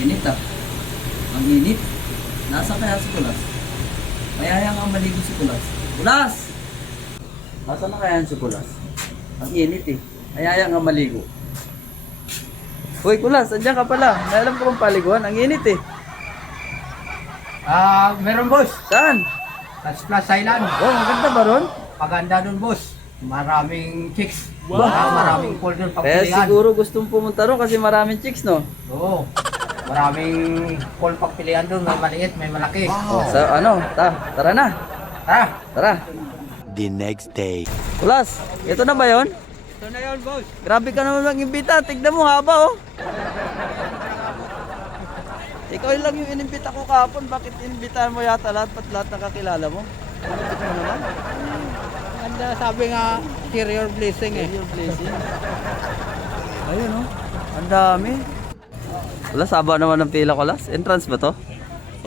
Init ah. Ang init. Nasaan kaya si Kulas? Mayaya nga maligo si Kulas. Kulas! Nasaan na kaya si Kulas? Ang init eh. Mayaya nga maligo. Uy Kulas, andyan ka pala. May alam ko bang paliguan? Ang init eh. Meron boss. Saan? Sa Splash Island. Oh, maganda ba ron? Maganda dun boss. Maraming chicks. Wow. Maraming pool dun Kaya pagpilian. siguro gustong pumunta ron kasi maraming chicks no? Oo. Maraming pool pagpilian dun. May maliit, may malaki. Oh, sa ano? Tara na. Tara. Tara. The next day. Kulas, ito na ba yon? Ito na yun boss. Grabe ka naman mag-imbita. Tignan mo haba oh. Ikaw lang yung inimbita ko kahapon. Bakit inimbitahan mo yata lahat? Ba't lahat nakakilala mo? Bakit mo naman? Ganda sabi nga, share your blessing eh. Your blessing. Ayun oh. Ang dami. Kulas, haba naman ng pila Kulas. Entrance ba to?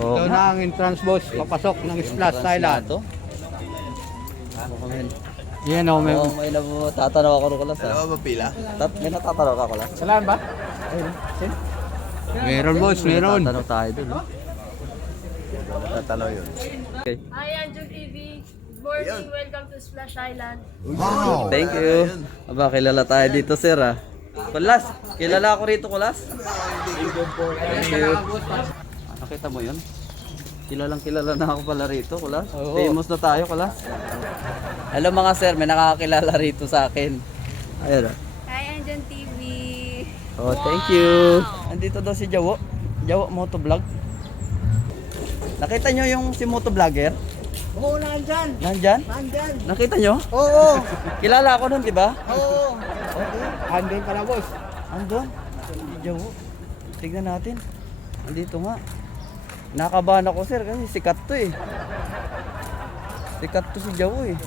Oo. Ito na ang entrance boss. Papasok ng Splash Island. to. Yan o, may... Oo, may natatanaw ako rin Kulas. Dalawa ba pila? May natatanaw ka Kulas. Saan ba? Ayun. Meron boss, meron. Natatanaw tayo dun. Oh. Tatalo yun. Okay. Hi, Anjong TV. Good morning. Welcome to Splash Island. Wow! Thank you. Aba, kilala tayo dito, sir, ah. Kulas, kilala ako rito, Kulas. Thank you. Nakita mo yun? Kilalang kilala na ako pala rito, Kulas. Oo. Famous na tayo, Kulas. Hello mga sir, may nakakakilala rito sa akin. Ayun, ah. Hi, Anjong TV. Oh, thank you. Andito daw si Jawo. Jawo Motovlog. Nakita nyo yung si Motovlogger? Oo, nandyan. Nandyan? Nandyan. Nakita nyo? Oo. Kilala ako nun, di ba? Oo. Okay. Andun ka na boss. Andun. Si Jawo. Tignan natin. Andito nga. Nakabahan ako sir kasi sikat to eh. Sikat to si Jawo eh.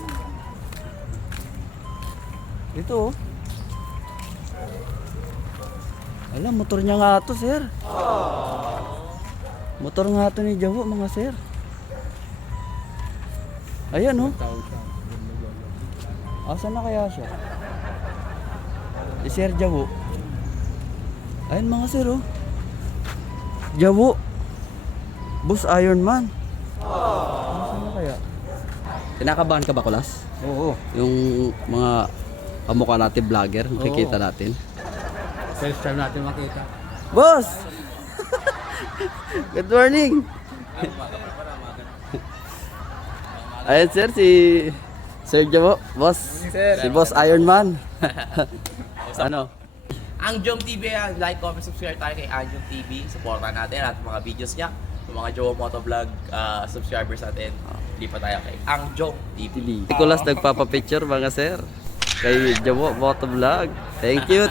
Ito oh. Alam, motor niya nga to sir. Motor nga to ni Jawo mga sir. Ayan oh. Asan na kaya siya? Si Sir Jawo. Ayan mga sir oh. Jawo. Boss Iron Man. Asan na kaya? Kinakabahan ka ba Kulas? Oo. Yung mga kamukha natin vlogger, nakikita natin. First time natin makita. Boss! Good morning! Ayan sir, si Sir Jawo, boss. Si Boss Iron Man. Ano? Angjong TV, like, comment, subscribe tayo kay Angjong TV. Supportan natin at mga videos niya. Yung mga Jowo Motovlog subscribers natin. Lipat tayo kay Angjong TV. Nicolas nagpapapicture mga sir. Kay Jawo Motovlog. Thank you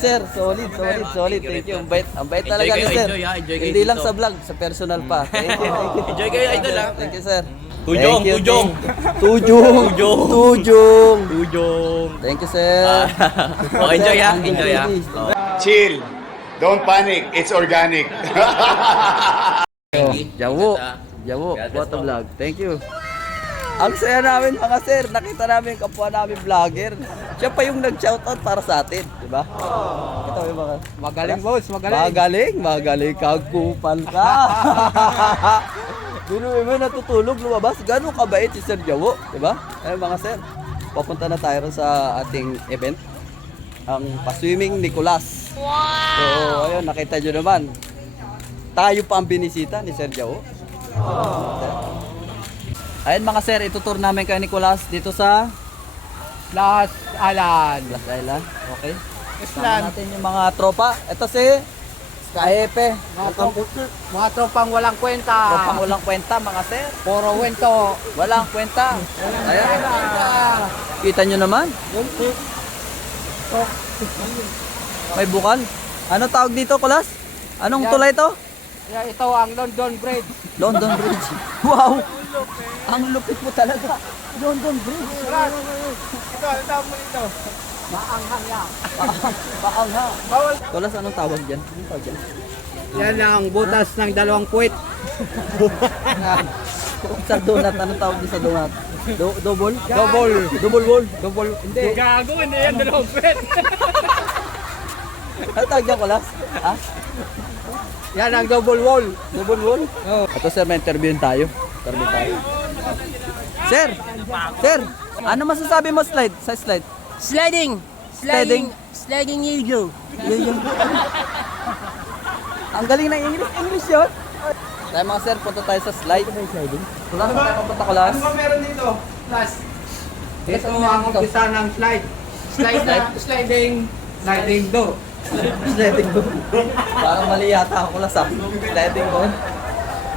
sir. Solid. Thank you. Ang bait talaga ni sir. Enjoy kayo Hindi lang dito. sa vlog, sa personal pa. Thank you. Enjoy kayo, idol, ha? Thank you sir. Tujong, Thank you, tujong. Tujong. Tujong. Thank you sir. Enjoy ha, enjoy ha. Chill. Don't panic. It's organic. Jawo. Ganda. Jawo God bless Motovlog. Thank you. Ang saya namin mga sir, nakita namin yung kapwa namin vlogger. Siya pa yung nag-shoutout para sa atin, di ba? Ito yung mga Magaling boss, magaling. Magaling kagkupal ka. Binuwi mo natutulog, lumabas. Gano'ng kabait si Sir Jawo, di ba? Ayun mga sir, papunta na tayo rin sa ating event. Ang pa-swimming Nicolas. Wow! So, ayun, nakita nyo naman. Tayo pa ang binisita ni Sir Jawo. Ayun mga sir, itutur namin kay Nicolas dito sa Splash Island. Las Island. Okay. Island. Sama natin yung mga tropa. Ito si Kahepe. Mga tropang walang kwenta. Tropang walang kwenta mga sir. Puro wento. Walang kwenta. Ayan. Kita nyo naman. May bukan. Ano tawag dito, Kulas? Anong Yan. tulay to? Yeah, ito ang London Bridge. London Bridge. Wow! Ang lupit mo talaga. London Bridge. Ito, ano tawag mo dito? Maanghang yan. Paangha. Kulas, anong tawag dyan? Anong tawag dyan? Yan ang butas ng dalawang puwit. Sa donut, anong tawag dyan sa donut? Double? Double. Double wall? Double. Hindi. Gago, hindi yan dalawang puwit. Ano tawag dyan, Kulas? Ha? Yan ang double wall. Double wall? Oo. Ito sir, may interview tayo. Sir! Sir! Ano masasabi mo sa slide? Sliding. Sliding. Sliding you. Yun. Ang galing ng English yun. Tayo mga sir, punta tayo sa slide. Kulas, ano tayo papunta, Kulas? Ano ba meron dito? Plus. Ito Ano ang meron dito? umpisa ng slide. Sliding door. Sliding doon. Parang mali yata ako, Kulas, ah. Sliding doon.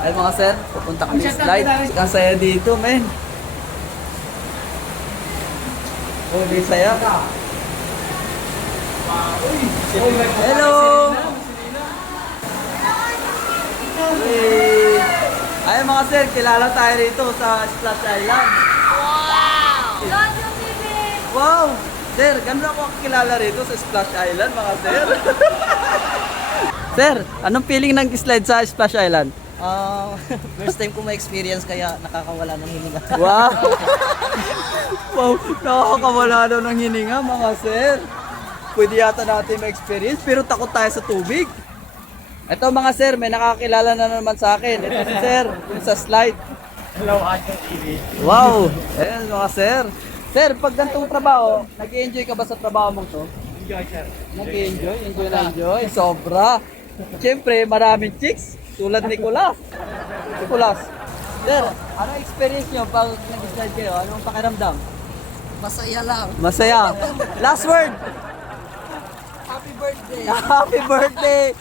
Ay mga sir, pupunta kami sa slide. Ang saya dito, men. Oh, di saya. Hello! Hey. Ay mga sir, kilala tayo rito sa Splash Island. Wow! Sir, ganda ako kilala rito sa Splash Island, mga sir. Sir, anong feeling ng slide sa Splash Island? First time ko ma-experience kaya nakakawala ng hininga. Wow! Wow, nakakawala daw ng hininga, mga sir. Pwede yata natin ma-experience, pero takot tayo sa tubig. Ito mga sir, may nakakilala na naman sa akin. Ito si sir, yung sa slide. Hello, Adyo TV. Wow! Ayan mga sir. Sir, pag ganitong trabaho, nag-enjoy ka ba sa trabaho mong to? Enjoy, sir. Nag-enjoy? Enjoy na enjoy? Sobra! Siyempre, maraming chicks. Tulad ni Kulas. Si Kulas. Sir, ano experience nyo pag nag-slide kayo? Anong pakiramdam? Masaya lang. Masaya. Last word! Happy birthday. Happy birthday!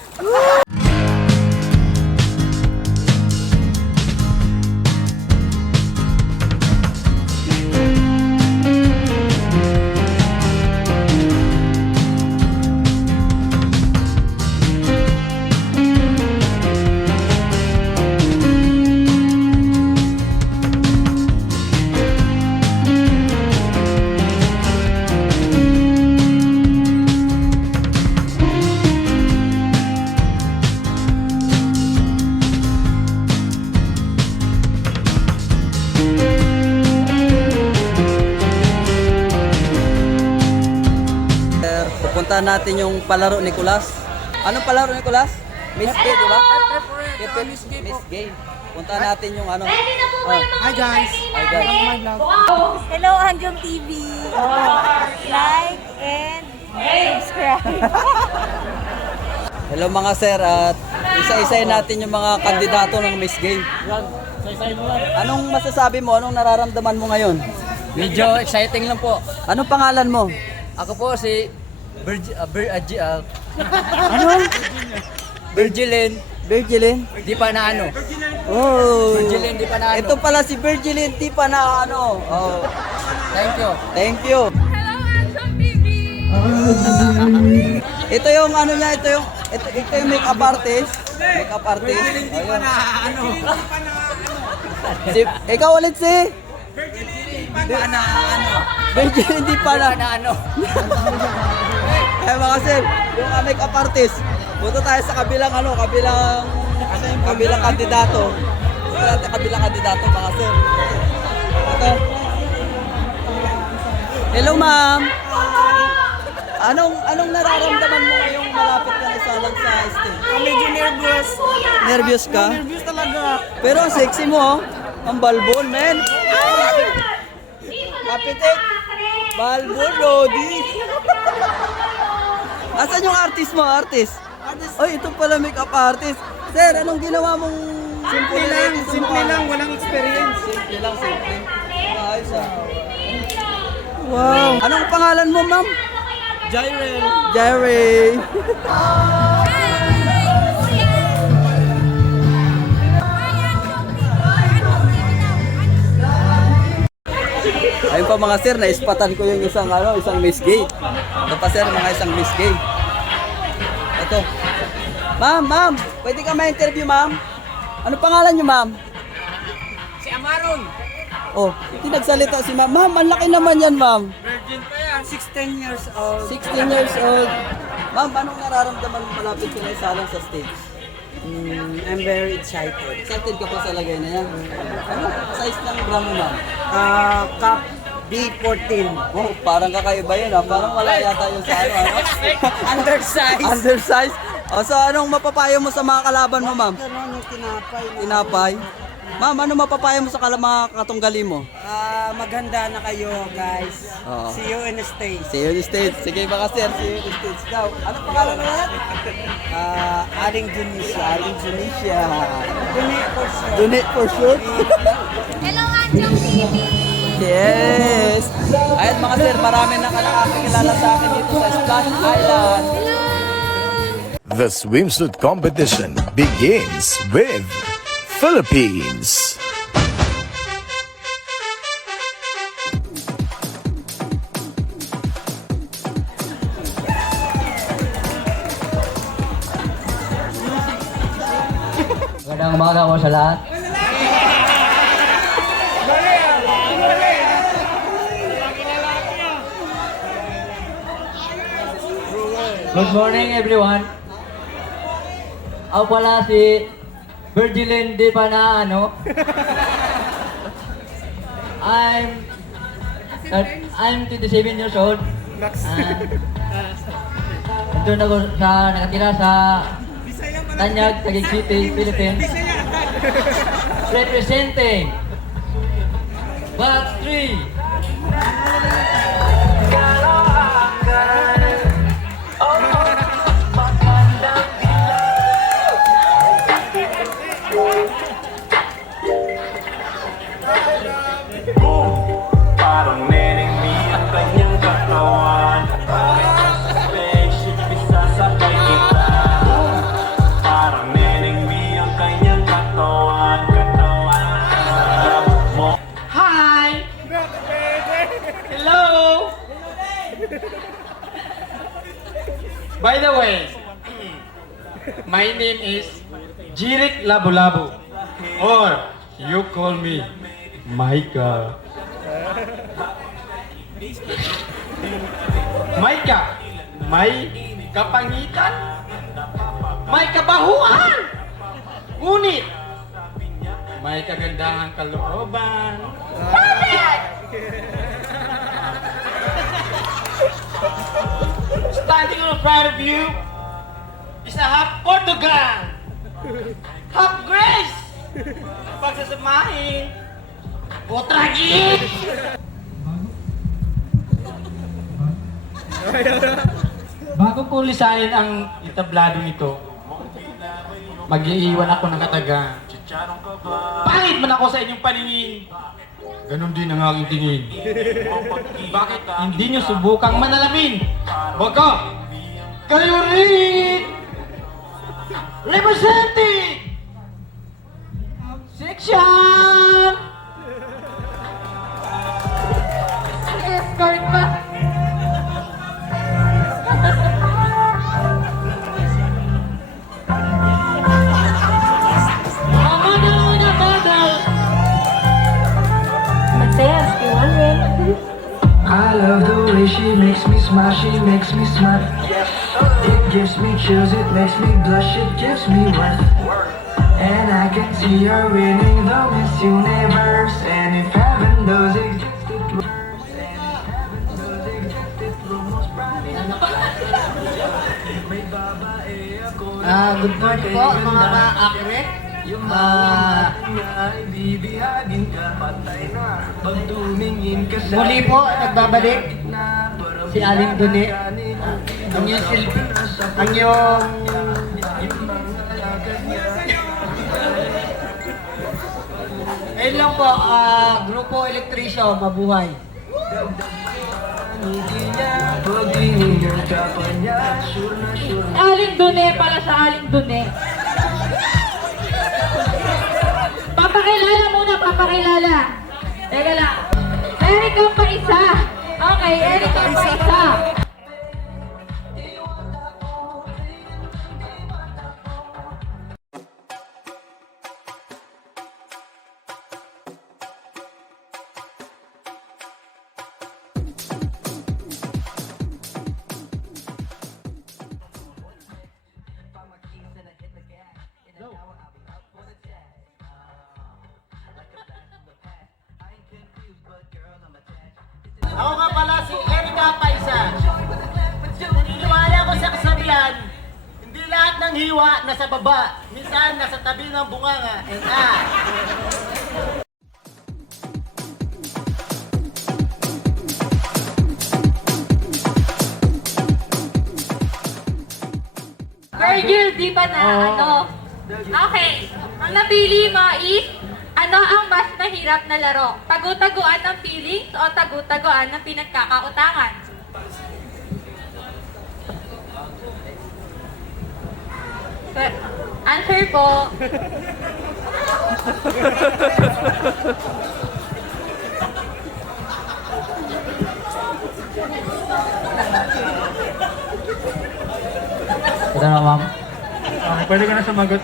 Sir, pupuntahan natin yung palaro ni Kulas. Anong palaro ni Kulas? Miss Gay, di ba? Miss Gay. Puntahan natin yung ano. Hi, guys. Hi guys. Hello, Anjong TV. Like and subscribe. Hello mga sir, at isa-isayin natin yung mga kandidato ng Miss Gay. Anong masasabi mo? Anong nararamdaman mo ngayon? Medyo exciting lang po. Anong pangalan mo? Ako po si Ano? Virgilin. Virgilin? Di pa na ano. Oh. Virgilin, di pa na ano. Ito pala si Virgilin, di pa na ano. Oh. Thank you. Thank you. Hello, Anjong TV. Ito yung ano niya, ito yung make-up artist. Make-up artist. Ayun. Ano? Ikaw ulit si Virgilin, di pa na. ano. Eh mga sir, yung make-up artist. Punta tayo sa kabilang kandidato. Punta natin kabilang kandidato mga sir. Ito. Hello ma'am. Anong nararamdaman mo ngayong malapit ka na isalang sa stage? Medyo nervous. Nervous ka? Nervous talaga. Pero ang sexy mo, oh. Ang balbon, men. Kapitik. Balbon, Lodi. Asan yung artist mo, artist? Oy, ito pala make-up artist. Sir, anong ginawa mong... Simple lang, walang experience. Simple lang, simple. Ayos ah. Wow. Anong pangalan mo, ma'am? Jyrel. Jerry. Ayun pa mga sir, naispatan ko yung isang Miss Gay. Ito pa sir, mga isang Miss Gay. Ito. Ma'am, pwede ka ma-interview, ma'am? Ano pangalan niyo, ma'am? Si Amaron. Oh, hindi nagsalita si ma'am. Ma'am, ang laki naman yan, ma'am. Virgin pa yan. 16 years old. 16 years old. Ma'am, anong nararamdaman mo malapit ka na isalang sa stage? I'm very excited. Excited ka pa sa lagay na yan? Ano size ng bra mo, ma'am? Cup B14. Oh, parang kakaiba yun ah. Parang wala yata yung sa ano. Undersize. Undersize. O, so anong mapapayo mo sa mga kalaban mo, ma'am? Ano nung tinapay? Tinapay. Ma'am, ano mapapayo mo sa mga katunggali mo? Maganda na kayo, guys. Oo. See you in the States. See you in the States. Sige baka sir, see you in the States daw. Anong pangalan mo yan? Aling Tunisia. Aling Tunisia. Donate for sure. Donate for sure. Hello, Anjong TV! Yes! Ayun mga sir, marami na nakakakilala sa akin dito sa Splash Island. The swimsuit competition begins with Philippines. Magandang umaga po sa lahat. Good morning everyone. Ako pala si Virgilin Di Panaano. I'm 27 years old. Doon ako nakatira sa Tanyag, Taguig City, Philippines. Representing Batch 3. Parang neneng mi ang kanyang katawan. Spaceship, isasakay kita. Parang neneng mi ang kanyang katawan. Sarap mo. Hi! Hello! By the way, my name is Jirik Labu-Labu, or you call me Maika. Maika, may kapangitan, may kabahuan, ngunit may kagandahang kalooban. Standing in front of you is a half Portugal, half Grace. Pagsasamahin, Potragin! Bago ko lisanin ang itabladong ito, mag-iiwan ako ng kataga. Pangit man ako sa inyong paningin. Ganon din ang aking tingin. Bakit hindi nyo subukang manalamin? Baka kayo rin! Representing Section! Escort pa! I love the way she makes me smile, she makes me smile. It gives me chills, it makes me blush, it gives me worth. And I can see her winning the Miss Universe. And if heaven does exist, it will. Good morning po mga ka-akre. Muli po, nagbabalik si Aling Duni. Ang yung ayun lang po, Grupo Elektrisyo, mabuhay. Aling Dune para sa Aling Dune. Papakilala muna, papakilala. Teka lang. Eric ang pa isa. Okay, Eric ang pa isa. Erika Paisa. Naniniwala ko sa kasabihan, hindi lahat ng hiwa nasa baba. Minsan nasa tabi ng bunganga. Virgil, di ba na ano? Okay, ang napili mo is, ano ang mas mahirap na laro? Tagu-taguan ng feelings o tagu-taguan ng pinagkakautangan? Answer po. Ito na, ma'am. Okay, pwede ka na sumagot.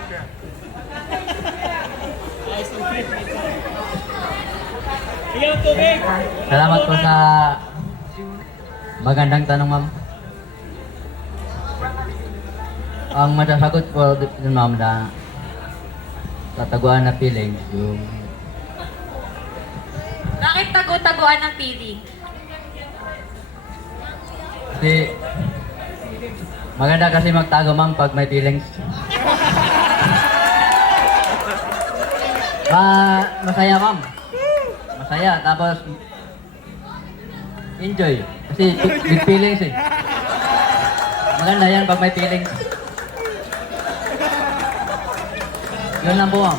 Salamat po sa magandang tanong, ma'am. Ang masasagot ko dun, ma'am, na tataguan na feelings, yung Bakit tagu-taguan ng feelings? kasi maganda kasi magtago, ma'am, pag may feelings. Masaya, ma'am. Masaya, tapos enjoy. Kasi with feelings eh. Maganda yan pag may feelings. Yun lang po, ma'am.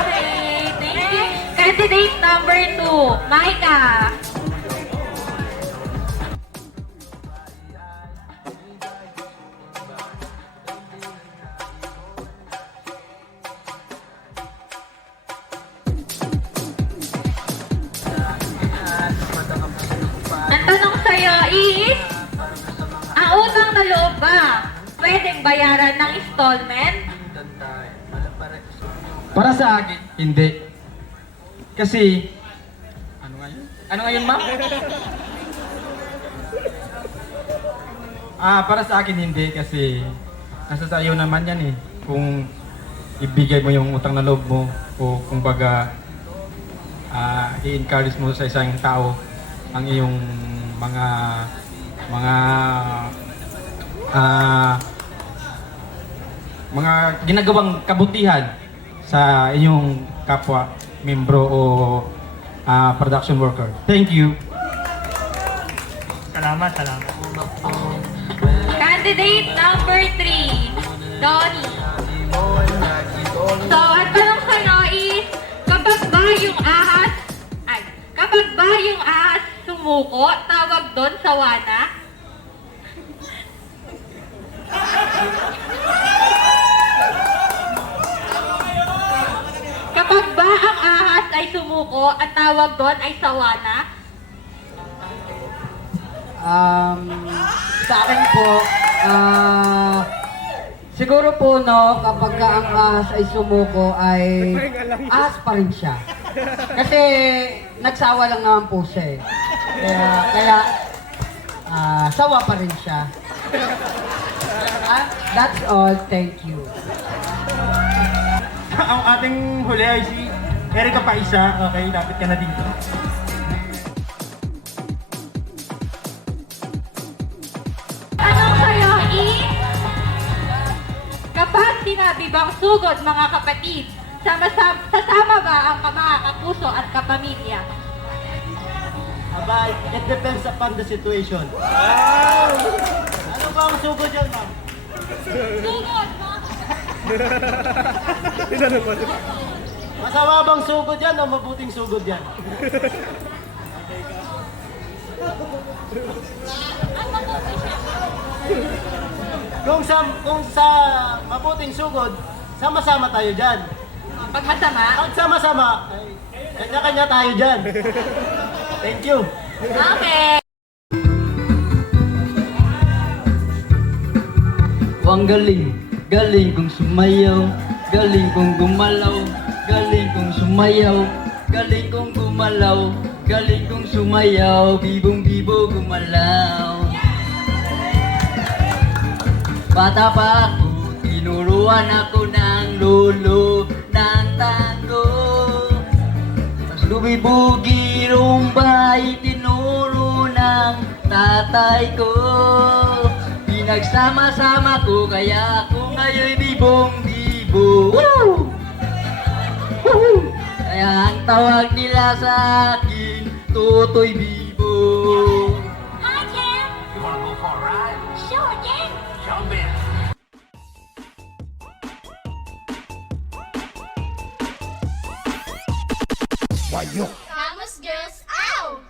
Okay, thank you. Candidate number 2, Maika. Ang tanong sa'yo is, ang utang na loob ba pwedeng bayaran ng installment? Para sa akin, hindi. Kasi, ano nga yun? Ano nga yun, ma'am? Para sa akin, hindi. Kasi, nasa sa iyo naman yan eh. Kung ibigay mo yung utang na loob mo, o kung baga, i-encourage mo sa isang tao ang iyong mga ginagawang kabutihan sa inyong kapwa membro o production worker. Thank you. Salamat. Candidate number 3, Donnie. So, ang tanong sa'yo is, kapag ba yung ahas sumuko, tawag doon sawana? Kapag ba ang ahas ay sumuko, ang tawag doon ay sawana? Sa akin po, siguro po no, kapag ang ahas ay sumuko ay ahas pa rin siya. Kasi nagsawa lang naman po siya eh. Kaya sawa pa rin siya. That's all, thank you. Ang ating huli ay si Erika Paisa. Okay, lapit ka na dito. Tanong sa'yo is, kapag sinabi bang sugod mga kapatid, sasama ba ang mga kapuso at kapamilya? Abay, it depends upon the situation. Ano ba ang sugod dyan, ma'am? Sugod! Masama bang sugod yan o mabuting sugod yan? Kung sa mabuting sugod, sama-sama tayo dyan. Pag masama? Pag sama-sama, kanya-kanya tayo dyan. Thank you. Okay. Ang galing kong sumayaw, galing kong gumalaw, galing kong sumayaw, galing kong gumalaw, galing kong sumayaw, bibong-bibo gumalaw. Bata pa ako, tinuruan ako ng lolo ng tango. Mas lumibugi rumbay, tinuro ng tatay ko. Pinagsama-sama ko kaya ako ngayon bibong-bibo. Woo! Woo! Kaya ang tawag nila sa akin, Totoy Bibo. Hi, Kim! You wanna go for a ride? Sure, Kim! Jump in. Vamos girls, ow!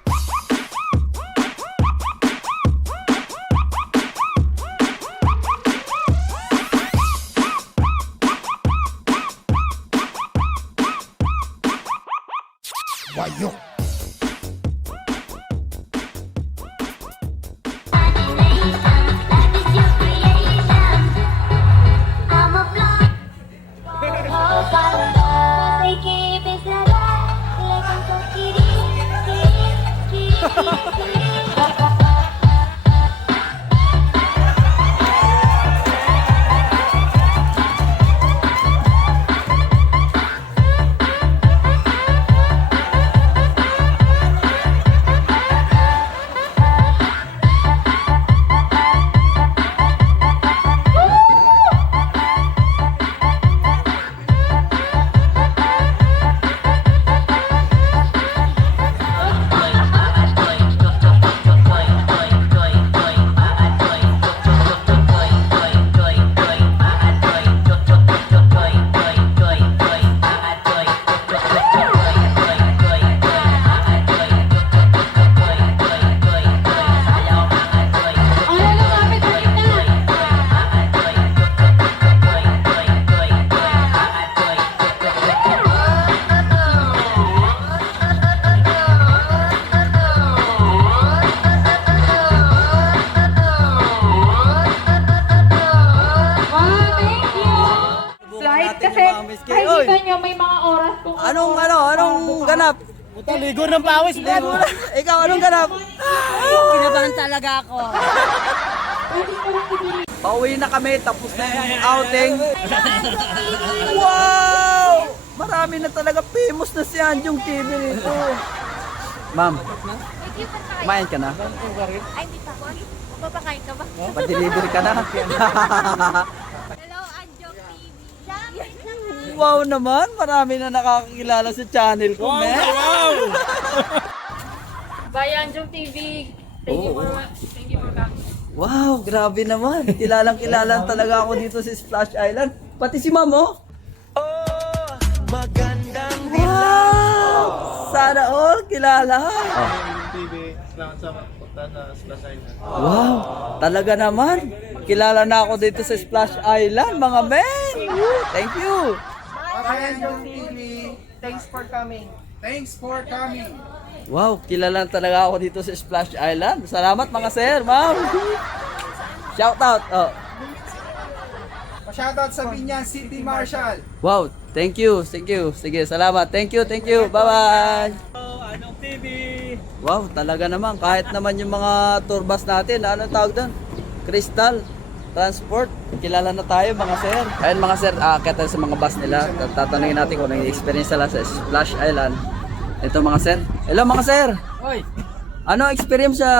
Flight kasi nakikita nyo may mga oras kung Anong ganap? Ligo ng pawis, bro. Ikaw, anong ganap? Kinabahan talaga ako. Pauwi na kami, tapos na yung outing. Wow! Marami na talaga famous na si Anjong TV nito. Ma'am, kumain ka na? Ay, hindi pa. Papakain ka ba? Pa-delivery ka na? Hello, Anjong TV. Wow naman, marami na nakakakilala sa channel ko, man. Bye, Anjong TV. Thank you for coming. Wow, grabe naman. Kilalang-kilala talaga ako dito sa Splash Island. Pati si Ma'am, oh. Wow! Sana all kilala. Wow, talaga naman. Kilala na ako dito sa Splash Island, mga men. Thank you. Thanks for coming. Thanks for coming. Wow, kilala talaga ako dito sa Splash Island. Salamat mga sir, ma'am. Shout out. Oh. Shoutout sa Binyan City Marshal. Wow, thank you. Sige, salamat. Thank you. Bye-bye. Anong TV? Wow, talaga naman. Kahit naman yung mga tour bus natin, ano tawag doon? Crystal Transport. Kilala na tayo mga sir. Ayun mga sir, kaya tayo sa mga bus nila. Tatanungin natin kung anong experience nila sa Splash Island. Ito mga sir. Hello mga sir. Hoy, Ano experience sa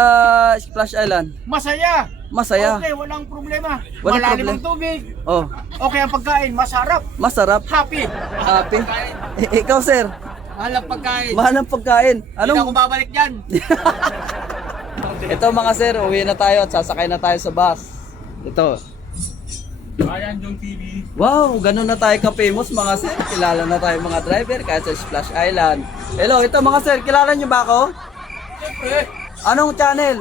Splash Island? masaya. Masaya. Okay, walang problema. Walang Malalim problem. ang tubig. Oh, Okay ang pagkain, masarap. masarap. Happy. Happy. Ikaw sir, Mahal ang pagkain. mahal ng pagkain. Hindi na ako Anong babalik dyan. Ito mga sir, uwi na tayo at sasakay na tayo sa bus. Ito. Ayan yung TV. Wow, ganun na tayo ka-famous mga sir. Kilala na tayo mga driver kahit sa Splash Island. Hello, ito mga sir, kilala nyo ba ako? Siyempre. Anong channel?